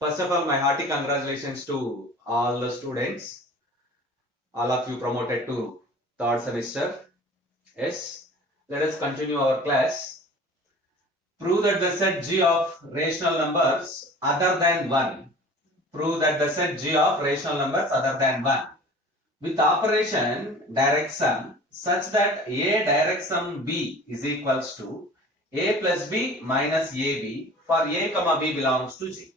First of all, my hearty congratulations to all the students. All of you promoted to third semester. Yes, let us continue our class. Prove that the set G of rational numbers other than 1. Prove that the set G of rational numbers other than 1 with operation direct sum such that A direct sum B is equals to A plus B minus AB for A comma B belongs to G.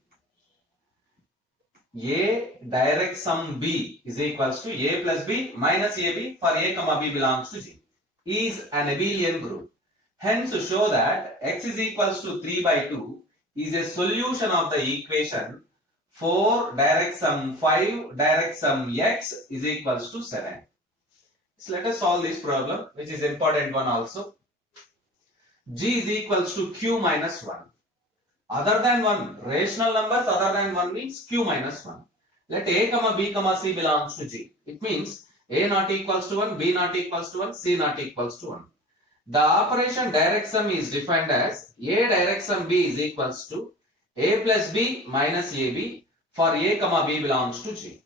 A direct sum B is equals to A plus B minus AB for A comma B belongs to G is an abelian group. Hence, show that x is equals to 3 by 2 is a solution of the equation 4 direct sum 5 direct sum x is equals to 7. So let us solve this problem, which is important one also. G is equals to q minus 1. Other than 1, rational numbers other than 1 means q minus 1. Let a comma b comma c belongs to G. It means a not equals to 1, b not equals to 1, c not equals to 1. The operation direct sum is defined as a direct sum b is equals to a plus b minus ab for a comma b belongs to G.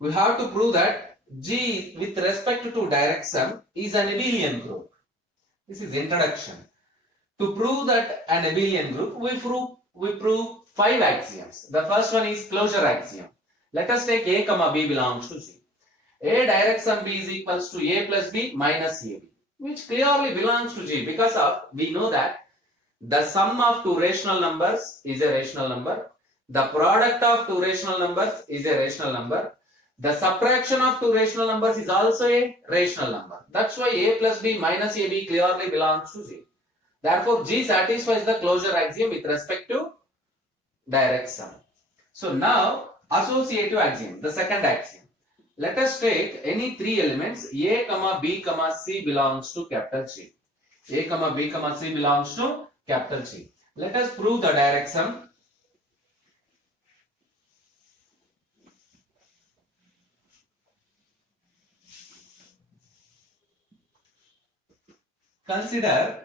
We have to prove that G with respect to direct sum is an abelian group. This is introduction. To prove that an abelian group, we prove 5 axioms. The first one is closure axiom. Let us take a comma b belongs to G. A direct sum b is equals to a plus b minus ab, which clearly belongs to G because of we know that the sum of two rational numbers is a rational number. The product of two rational numbers is a rational number. The subtraction of two rational numbers is also a rational number. That's why a plus b minus ab clearly belongs to G. Therefore, G satisfies the closure axiom with respect to direct sum. So now, associative axiom, the second axiom. Let us take any three elements a, b, c belongs to capital G. A, b, c belongs to capital G. Let us prove the direct sum. Consider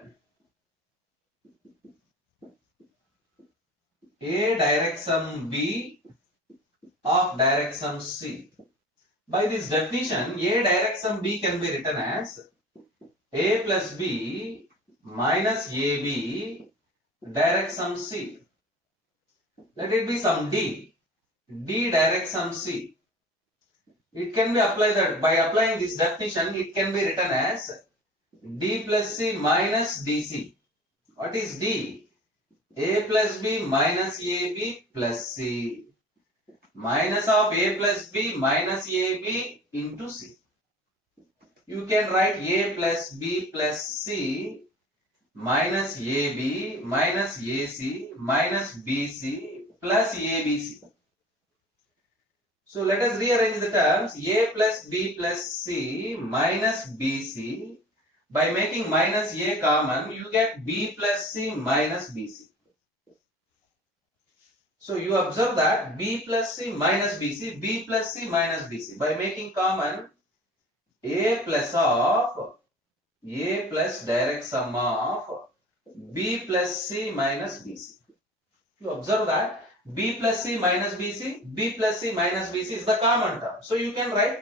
A direct sum B of direct sum C. By this definition, A direct sum B can be written as A plus B minus AB direct sum C. Let it be some D. D direct sum C. It can be applied that by applying this definition, it can be written as D plus C minus DC. What is D? A plus B minus AB plus C. Minus of A plus B minus AB into C. You can write A plus B plus C minus AB minus AC minus BC plus ABC. So let us rearrange the terms. A plus B plus C minus BC. By making minus A common, you get B plus C minus BC. So you observe that B plus C minus BC, B plus C minus BC. By making common A plus of A plus direct sum of B plus C minus BC. You observe that B plus C minus BC, B plus C minus BC is the common term. So you can write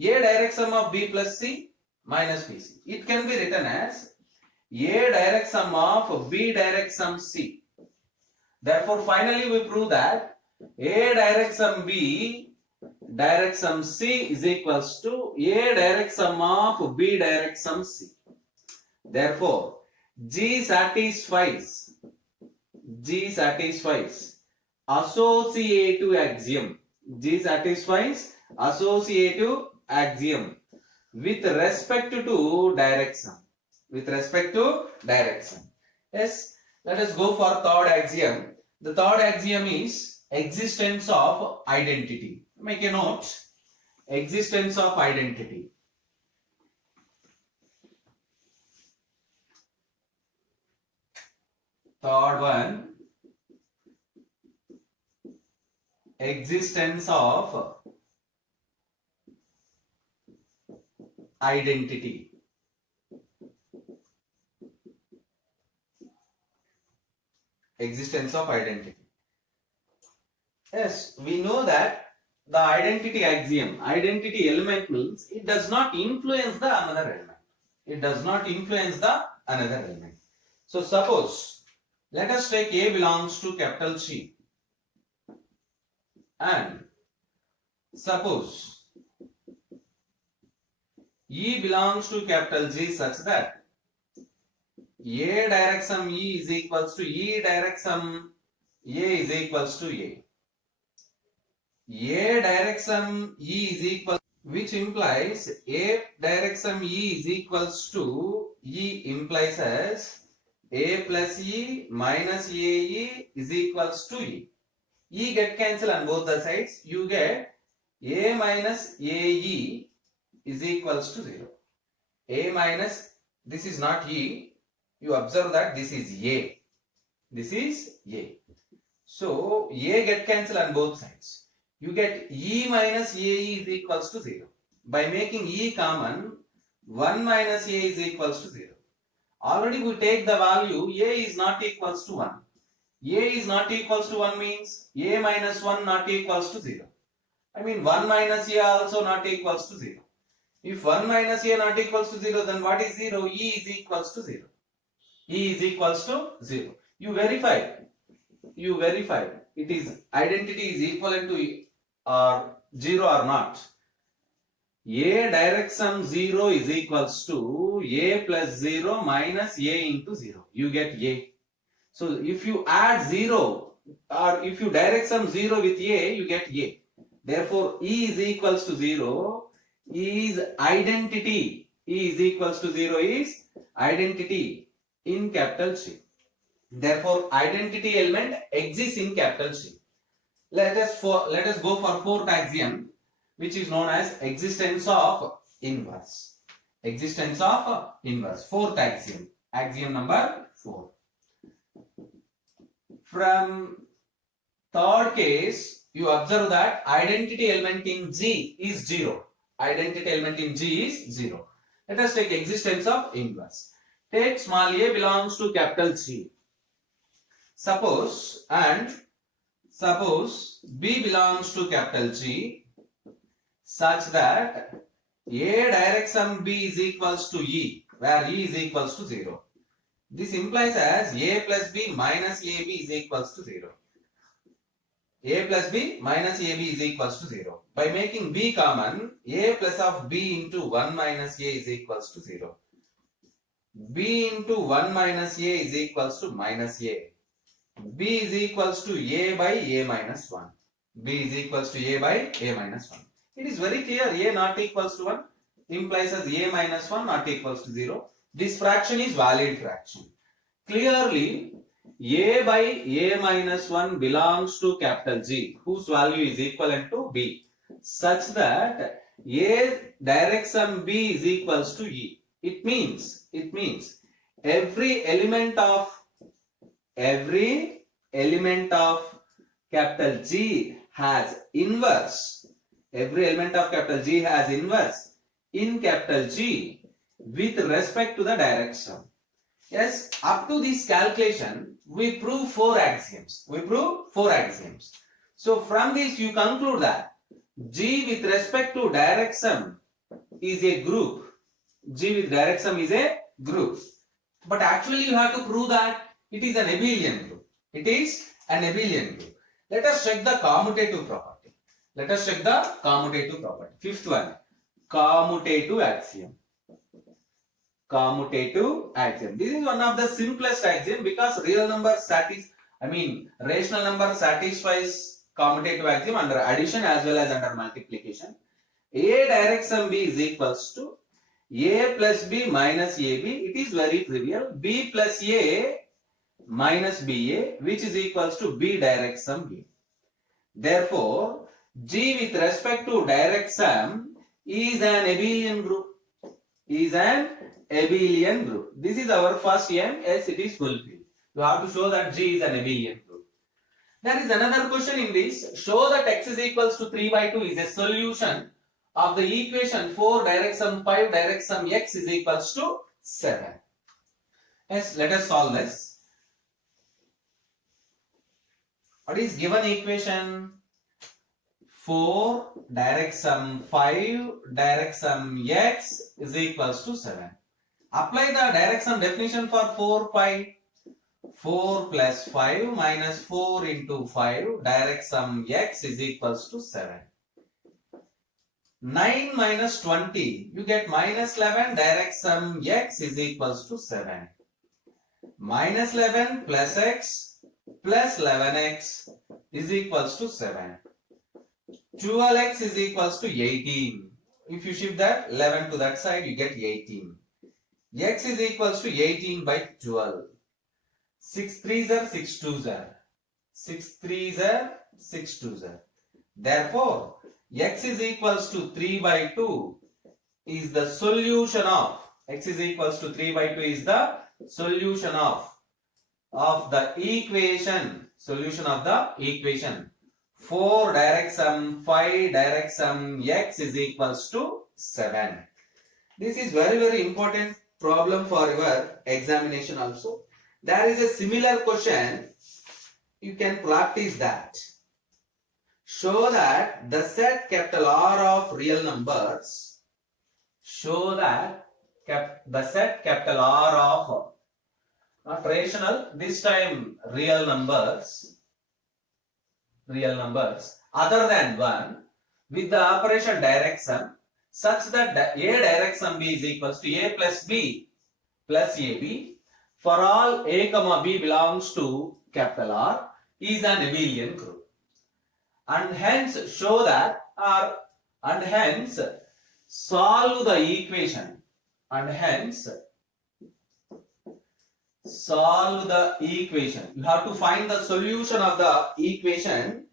A direct sum of B plus C minus BC. It can be written as A direct sum of B direct sum C. Therefore, finally we prove that A direct sum B direct sum C is equals to A direct sum of B direct sum C. Therefore, G satisfies associative axiom. G satisfies associative axiom with respect to direct sum. With respect to direct sum. Yes, let us go for third axiom. The third axiom is existence of identity. Make a note. Existence of identity. Third one. Existence of identity. Existence of identity. Yes, we know that the identity axiom, identity element means it does not influence the another element. It does not influence the another element. So suppose, let us take A belongs to capital C, and suppose E belongs to capital G such that A direct sum E is equals to E direct sum A is equals to A. A direct sum E is equal, which implies A direct sum E is equals to E implies as A plus E minus AE is equals to E. E get cancelled on both the sides. You get A minus AE is equals to 0. A minus, this is not E. You observe that this is A. This is A. So A get cancelled on both sides. You get E minus AE is equals to 0. By making E common, 1 minus A is equals to 0. Already we take the value A is not equals to 1. A is not equals to 1 means A minus 1 not equals to 0. I mean 1 minus A also not equals to 0. If 1 minus A not equals to 0, then what is 0? E is equals to 0. E is equals to 0. You verify. It is identity is equivalent to or 0 or not. A direct sum 0 is equals to A plus 0 minus A into 0. You get A. So if you add 0 or if you direct sum 0 with A, you get A. Therefore, E is equals to 0 is identity. E is equals to 0 is identity in capital C. Therefore, identity element exists in capital C. Let us go for fourth axiom, which is known as existence of inverse. Existence of inverse. Fourth axiom. Axiom number 4. From third case, you observe that identity element in G is 0. Identity element in G is 0. Let us take existence of inverse. Take small a belongs to capital G. Suppose B belongs to capital G such that A direct sum B is equals to E, where E is equals to 0. This implies as A plus B minus AB is equals to 0. A plus B minus AB is equals to 0. By making B common, A plus of B into 1 minus A is equals to 0. B into 1 minus A is equals to minus A. B is equals to A by A minus 1. B is equals to A by A minus 1. It is very clear A not equals to 1 implies as A minus 1 not equals to 0. This fraction is valid fraction. Clearly, A by A minus 1 belongs to capital G, whose value is equivalent to B, such that A direct sum B is equals to E. It means every element of capital G has inverse. Every element of capital G has inverse in capital G with respect to the direct sum. Yes, up to this calculation, we prove 4 axioms. So from this you conclude that G with respect to direct sum is a group. G with direct sum is a group. But actually you have to prove that it is an abelian group. Let us check the commutative property. Fifth one, commutative axiom. This is one of the simplest axiom because rational number satisfies commutative axiom under addition as well as under multiplication. A direct sum B is equals to A plus B minus AB. It is very trivial. B plus A minus BA, which is equals to B direct sum B. Therefore, G with respect to direct sum is an abelian group. This is our first aim. Yes, it is fulfilled. You have to show that G is an abelian group. There is another question in this. Show that x is equals to 3 by 2 is a solution of the equation 4 direct sum 5 direct sum x is equals to 7. Yes, let us solve this. What is given equation? 4 direct sum 5 direct sum x is equals to 7. Apply the direct sum definition for 4, 5. 4 plus 5 minus 4 into 5 direct sum x is equals to 7. 9 minus 20, you get minus 11, direct sum x is equals to 7. Minus 11 plus x plus 11x is equals to 7. 12x is equals to 18. If you shift that 11 to that side, you get 18. X is equals to 18 by 12. 6 3s are 6 2s are. 6 3s are 6 2s are. Therefore, x is equals to 3 by 2 is the solution of x is equals to 3 by 2 is the solution of the equation. Solution of the equation. 4 direct sum 5 direct sum x is equals to 7. This is very important problem for your examination also. There is a similar question. You can practice that. Show that the set capital R of real numbers. Show that the set capital R of not rational, this time real numbers other than 1 with the operation direct sum such that A direct sum B is equals to A plus B plus AB for all A comma B belongs to capital R is an abelian group. And hence show that and hence solve the equation solve the equation. You have to find the solution of the equation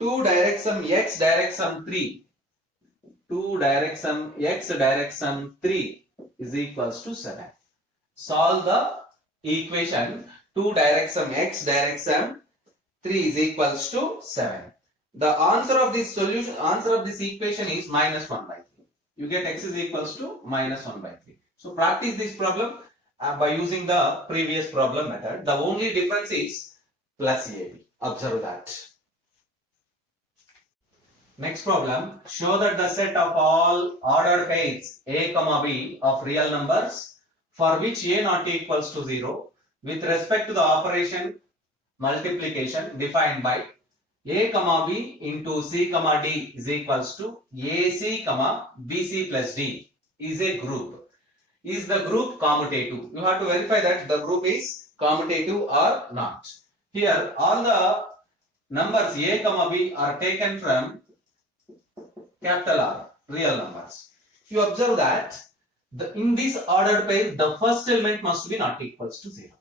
2 direct sum x direct sum 3. 2 direct sum x direct sum 3 is equals to 7. Solve the equation 2 direct sum x direct sum 3 is equals to 7. The answer of this equation is minus 1 by 3. You get x is equals to minus 1 by 3. So practice this problem by using the previous problem method. The only difference is plus AB. Observe that. Next problem. Show that the set of all ordered pairs A comma B of real numbers for which A not equals to 0 with respect to the operation multiplication defined by A comma B into C comma D is equals to AC comma BC plus D is a group. Is the group commutative? You have to verify that the group is commutative or not. Here all the numbers A comma B are taken from capital R, real numbers. You observe that in this ordered pair the first element must be not equals to 0.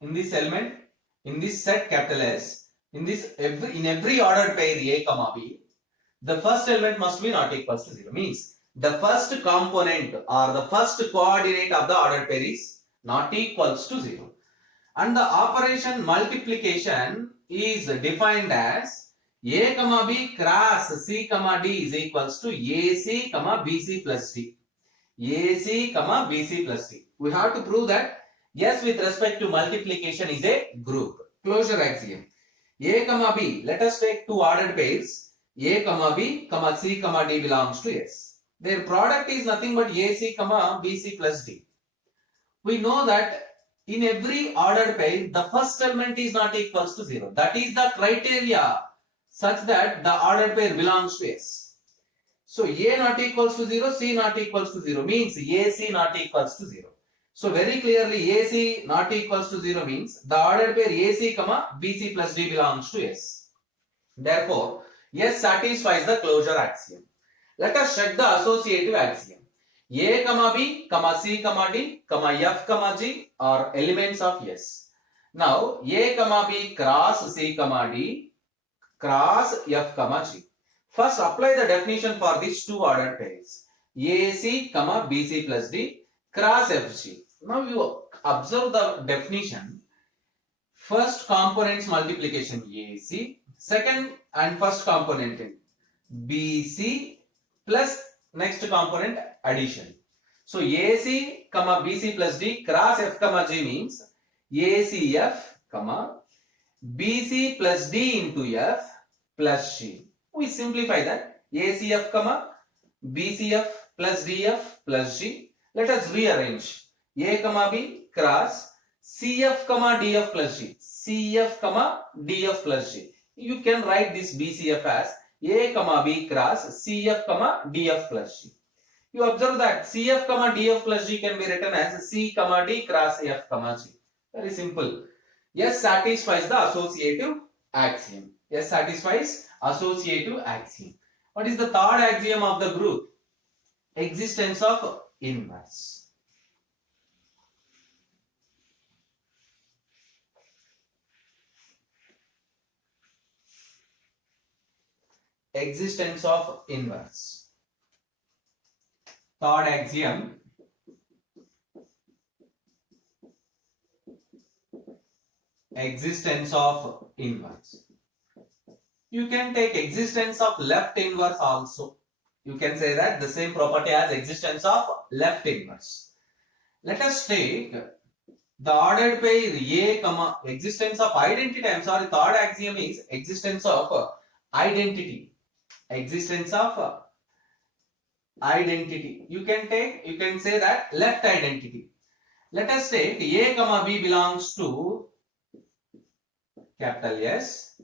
In this element, in this set capital S, in every ordered pair A comma B, the first element must be not equals to 0. Means the first component or the first coordinate of the ordered pair is not equals to 0. And the operation multiplication is defined as A comma B cross C comma D is equals to AC comma BC plus D. AC comma BC plus D. We have to prove that S with respect to multiplication is a group. Closure axiom. A comma B, let us take two ordered pairs. A comma B comma C comma D belongs to S. Their product is nothing but AC comma BC plus D. We know that in every ordered pair, the first element is not equals to 0. That is the criteria such that the ordered pair belongs to S. So A not equals to 0, C not equals to 0 means AC not equals to 0. So very clearly AC not equals to 0 means the ordered pair AC comma BC plus D belongs to S. Therefore, S satisfies the closure axiom. Let us check the associative axiom. A comma B comma C comma D comma F comma G are elements of S. Now A comma B cross C comma D cross F comma G. First apply the definition for these two ordered pairs. AC comma BC plus D cross FG. Now you observe the definition. First component's multiplication AC, second and first component BC plus next component addition. So AC comma BC plus D cross F comma G means ACF comma BC plus D into F plus G. We simplify that. ACF comma BCF plus DF plus G. Let us rearrange. A comma B cross CF comma DF plus G. CF comma DF plus G. You can write this BCF as A comma B cross CF comma DF plus G. You observe that CF comma DF plus G can be written as C comma D cross F comma G. Very simple. S satisfies the associative axiom. S satisfies associative axiom. What is the third axiom of the group? Existence of inverse. Existence of inverse. Third axiom. Existence of inverse. You can take existence of left inverse also. You can say that the same property as existence of left inverse. Let us take the ordered pair A comma existence of identity. I am sorry, third axiom is existence of identity. Existence of identity. You can say that left identity. Let us take A comma B belongs to capital S.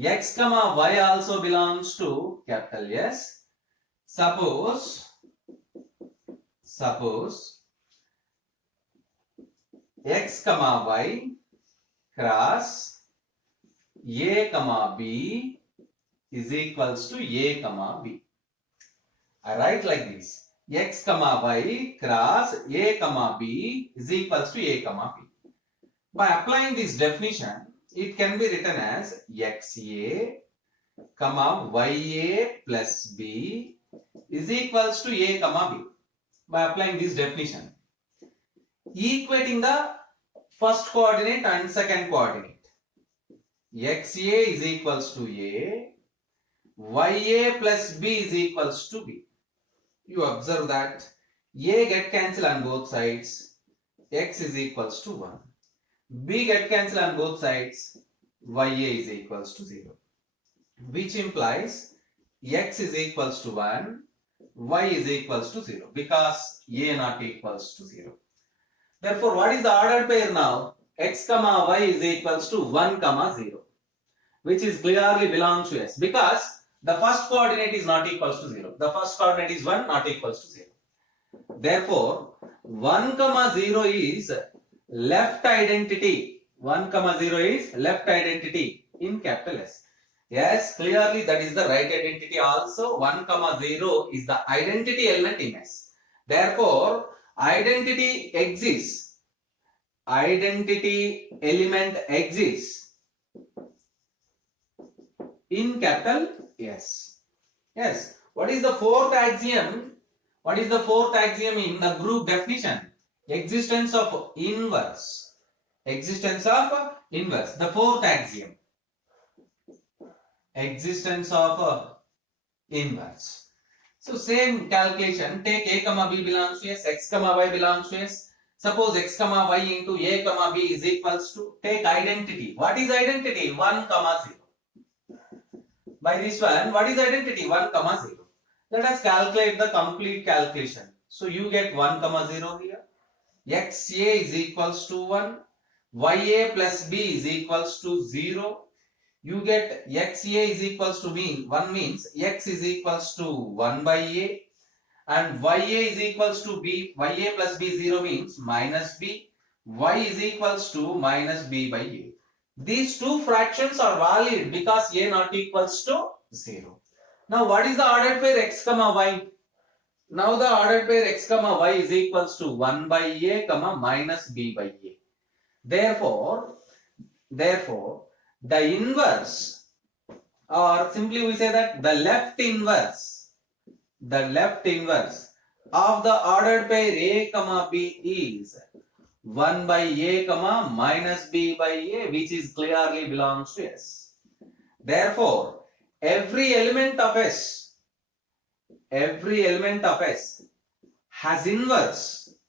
X comma Y also belongs to capital S. Suppose X comma Y cross A comma B is equals to A comma B. I write like this. X comma Y cross A comma B is equals to A comma B. By applying this definition, it can be written as XA comma YA plus B is equals to A comma B. By applying this definition, equating the first coordinate and second coordinate, XA is equals to A, YA plus B is equals to B. You observe that A get cancelled on both sides, X is equals to 1. B get cancelled on both sides, YA is equals to 0. Which implies X is equals to 1, Y is equals to 0 because A not equals to 0. Therefore, what is the ordered pair now? X comma Y is equals to 1 comma 0, which is clearly belongs to S because the first coordinate is not equals to 0. The first coordinate is 1 not equals to 0. Therefore, 1 comma 0 is left identity. 1 comma 0 is left identity in capital S. Yes, clearly that is the right identity also. 1 comma 0 is the identity element in S. Therefore, identity exists. Identity element exists in capital S. Yes. What is the fourth axiom? What is the fourth axiom in the group definition? Existence of inverse. Existence of inverse. The fourth axiom. Existence of inverse. So same calculation. Take A comma B belongs to S. X comma Y belongs to S. Suppose X comma Y into A comma B is equals to, take identity. What is identity? 1 comma 0. By this one, what is identity? 1 comma 0. Let us calculate the complete calculation. So you get 1 comma 0 here. XA is equals to 1. YA plus B is equals to 0. You get XA is equals to 1 means X is equals to 1 by A. And YA is equals to B. YA plus B 0 means minus B. Y is equals to minus B by A. These two fractions are valid because A not equals to 0. Now what is the ordered pair X comma Y? Now the ordered pair X comma Y is equals to 1 by A comma minus B by A. Therefore, the inverse, or simply we say that the left inverse of the ordered pair A comma B is 1 by A comma minus B by A, which is clearly belongs to S. Therefore, every element of S has inverse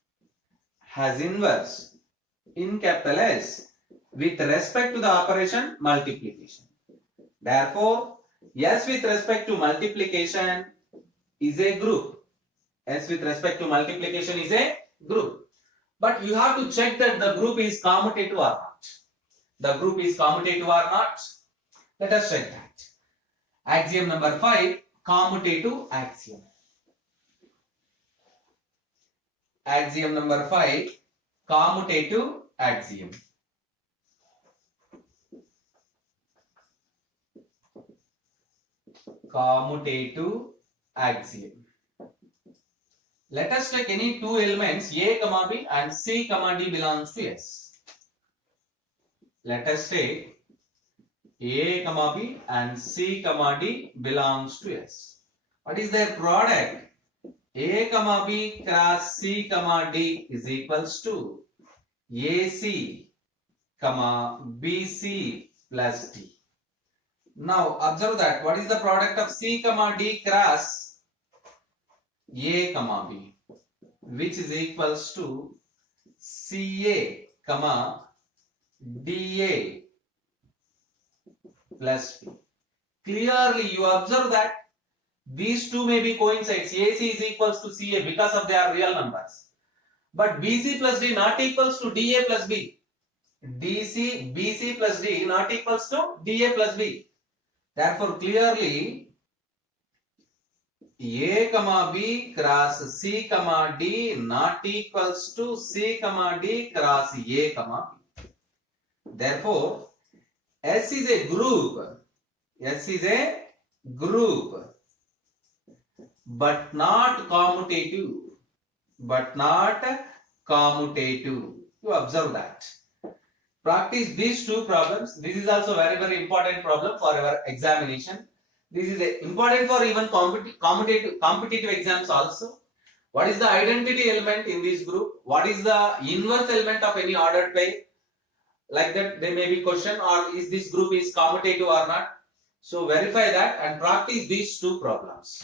in capital S with respect to the operation multiplication. Therefore, S with respect to multiplication is a group. S with respect to multiplication is a group. But you have to check that the group is commutative or not. The group is commutative or not. Let us check that. Axiom number 5, commutative axiom. Axiom number 5, commutative axiom. Commutative axiom. Let us take any two elements A, B and C, D belongs to S. Let us take A, B and C, D belongs to S. What is their product? A, B cross C, D is equals to AC, BC plus D. Now observe that what is the product of C, D cross A, B, which is equals to CA, DA plus B. Clearly you observe that these two may be coincides. AC is equals to CA because of they are real numbers. But BC plus D not equals to DA plus B. BC plus D not equals to DA plus B. Therefore, clearly A, B cross C, D not equals to C, D cross A, B. Therefore, S is a group. S is a group, but not commutative. But not commutative. You observe that. Practice these two problems. This is also very important problem for our examination. This is important for even competitive exams also. What is the identity element in this group? What is the inverse element of any ordered pair? Like that there may be question, or is this group is commutative or not? So verify that and practice these two problems.